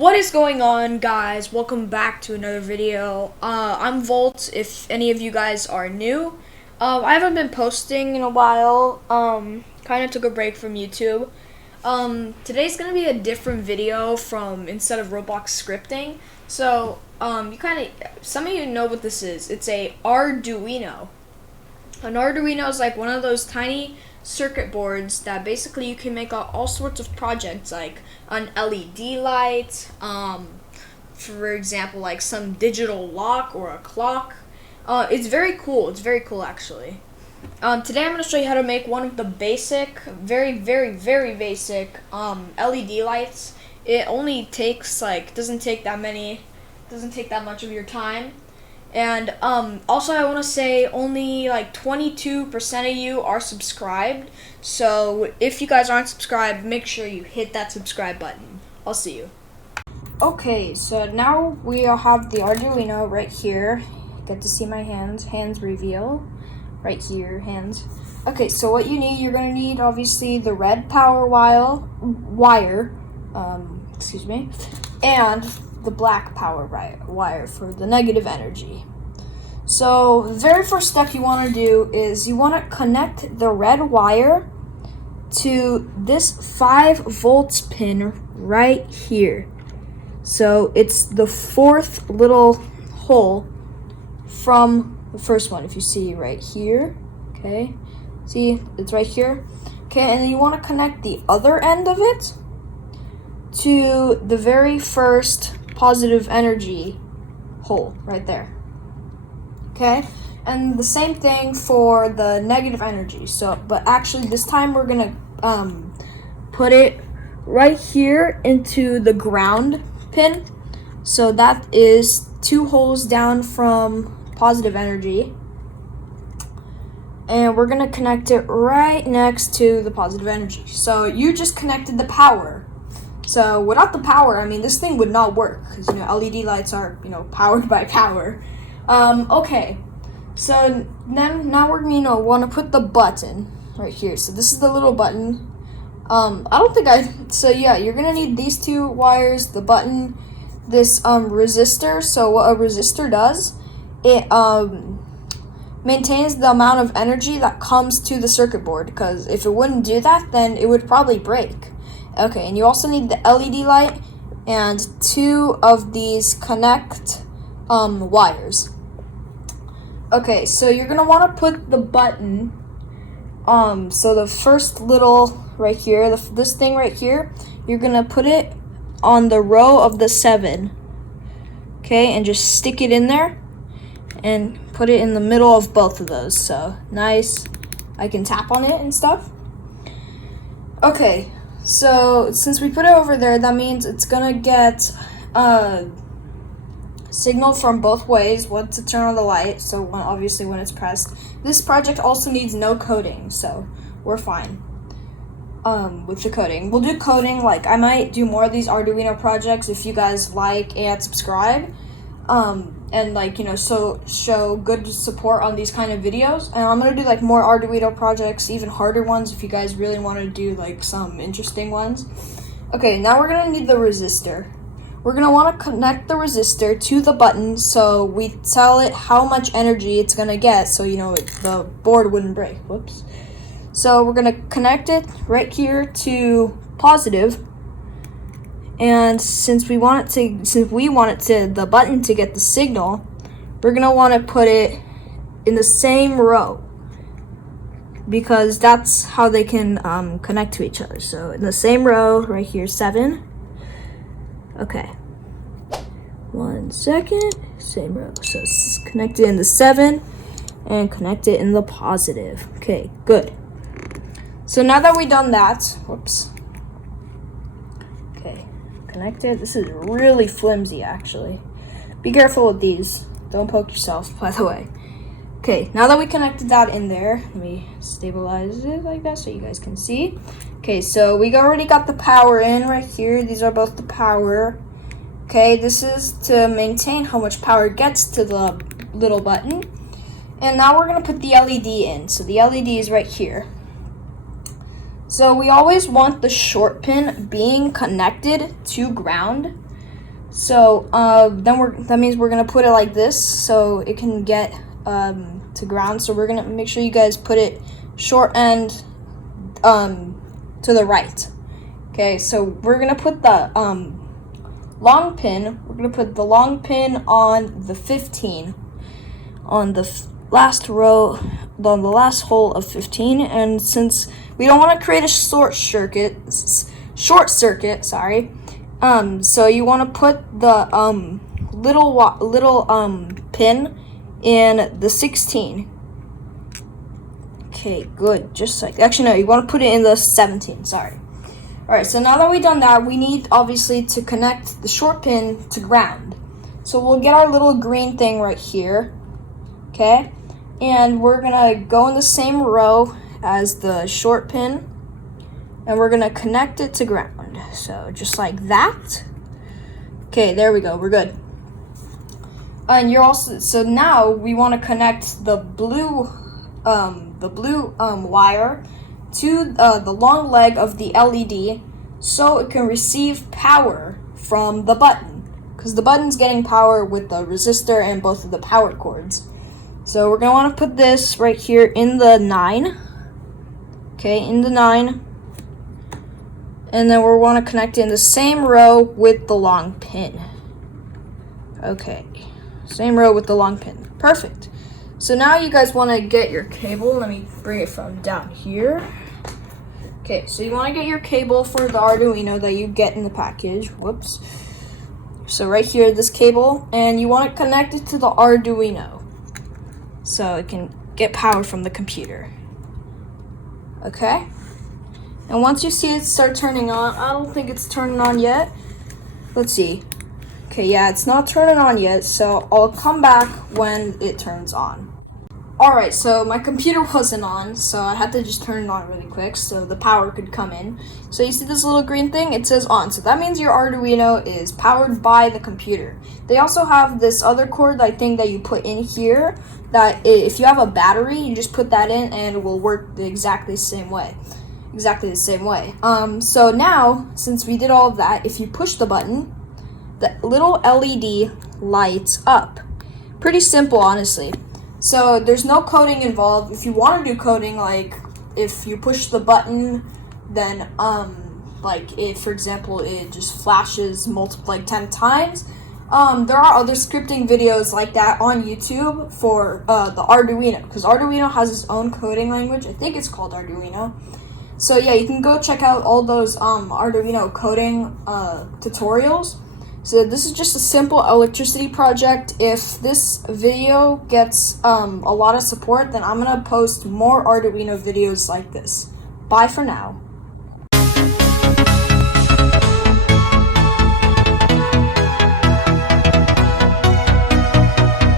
What is going on, guys? Welcome back to another video. I'm Volt, if any of you guys are new. I haven't been posting in a while. Kind of took a break from YouTube. Today's going to be a different video from instead of Roblox scripting. So, some of you know what this is. It's a Arduino. An Arduino is like one of those tiny circuit boards that basically you can make all sorts of projects, like an LED light, for example, like some digital lock or a clock. It's very cool. It's very cool, actually. Today I'm going to show you how to make one of the basic, very basic LED lights. It only takes doesn't take that much of your time. And also I want to say only like 22% of you are subscribed. So if you guys aren't subscribed, make sure you hit that subscribe button. I'll see you. Okay, so now we have the Arduino right here. Get to see my hands. Hands reveal. Right here, hands. Okay, so what you need, you're going to need obviously the red power wire, and the black power wire for the negative energy. So the very first step you want to do is you want to connect the red wire to this 5 volts pin right here. So it's the fourth little hole from the first one, if you see right here. Okay, see, it's right here. Okay, and then you want to connect the other end of it to the very first positive energy hole right there. Okay, and the same thing for the negative energy. So, but actually this time we're gonna put it right here into the ground pin. So that is 2 holes down from positive energy, and we're gonna connect it right next to the positive energy. So you just connected the power. So without the power, I mean, this thing would not work, because, you know, LED lights are, powered by power. Okay, so then now we're going to want to put the button right here. So this is the little button. So yeah, you're going to need these 2 wires, the button, this resistor. So what a resistor does, it maintains the amount of energy that comes to the circuit board, because if it wouldn't do that, then it would probably break. Okay, and you also need the LED light and 2 of these connect wires. Okay, so you're gonna want to put the button, so the first little right here, this thing right here, you're gonna put it on the row of the 7. Okay, and just stick it in there and put it in the middle of both of those. So nice, I can tap on it and stuff. Okay. So since we put it over there, that means it's gonna get signal from both ways once to turn on the light. So obviously when it's pressed. This project also needs no coding, so we're fine with the coding. We'll do coding, like I might do more of these Arduino projects if you guys like and subscribe. And so show good support on these kind of videos. And I'm gonna do like more Arduino projects, even harder ones if you guys really want to do like some interesting ones. Okay, now we're gonna need the resistor. We're gonna want to connect the resistor to the button, so we tell it how much energy it's gonna get, so the board wouldn't break. Whoops. So we're gonna connect it right here to positive. And since we want the button to get the signal, we're gonna want to put it in the same row, because that's how they can connect to each other. So in the same row right here, 7. Okay, 1 second, same row. So it's connected in the 7 and connect it in the positive. Okay, good. So now that we've done that, whoops. Okay. Connected. This is really flimsy, actually. Be careful with these. Don't poke yourself, by the way. Okay, now that we connected that in there, let me stabilize it like that so you guys can see. Okay, so we already got the power in right here. These are both the power. Okay, this is to maintain how much power gets to the little button. And now we're going to put the LED in. So the LED is right here. So we always want the short pin being connected to ground. So that means we're gonna put it like this so it can get to ground. So we're gonna make sure you guys put it short end to the right. Okay, so we're gonna put the long pin. We're gonna put the long pin on the 15, on the last row, on the last hole of 15. And since we don't want to create a short circuit, sorry. So you want to put the little pin in the 16. Okay, good. Just like, actually no, you want to put it in the 17. Sorry. All right. So now that we've done that, we need obviously to connect the short pin to ground. So we'll get our little green thing right here. Okay, and we're gonna go in the same row as the short pin, and we're gonna connect it to ground. So just like that. Okay, there we go. We're good. And you're also, so now we want to connect the blue wire to the long leg of the LED, so it can receive power from the button, because the button's getting power with the resistor and both of the power cords. So we're going to want to put this right here in the 9. Okay, in the 9. And then we'll want to connect it in the same row with the long pin. Okay, same row with the long pin. Perfect. So now you guys want to get your cable. Let me bring it from down here. Okay, so you want to get your cable for the Arduino that you get in the package. Whoops. So right here, this cable, and you want to connect it to the Arduino so it can get power from the computer. Okay? And once you see it start turning on, I don't think it's turning on yet. Let's see. Okay, yeah, it's not turning on yet, so I'll come back when it turns on. Alright, so my computer wasn't on, so I had to just turn it on really quick so the power could come in. So you see this little green thing? It says on. So that means your Arduino is powered by the computer. They also have this other cord, I think, that you put in here, that if you have a battery, you just put that in and it will work exactly the same way. So now, since we did all of that, if you push the button, the little LED lights up. Pretty simple, honestly. So there's no coding involved. If you want to do coding, like if you push the button, then like if, for example, it just flashes like 10 times. There are other scripting videos like that on YouTube for the Arduino, because Arduino has its own coding language. I think it's called Arduino. So yeah, you can go check out all those Arduino coding tutorials. So this is just a simple electricity project. If this video gets a lot of support, then I'm gonna post more Arduino videos like this. Bye for now.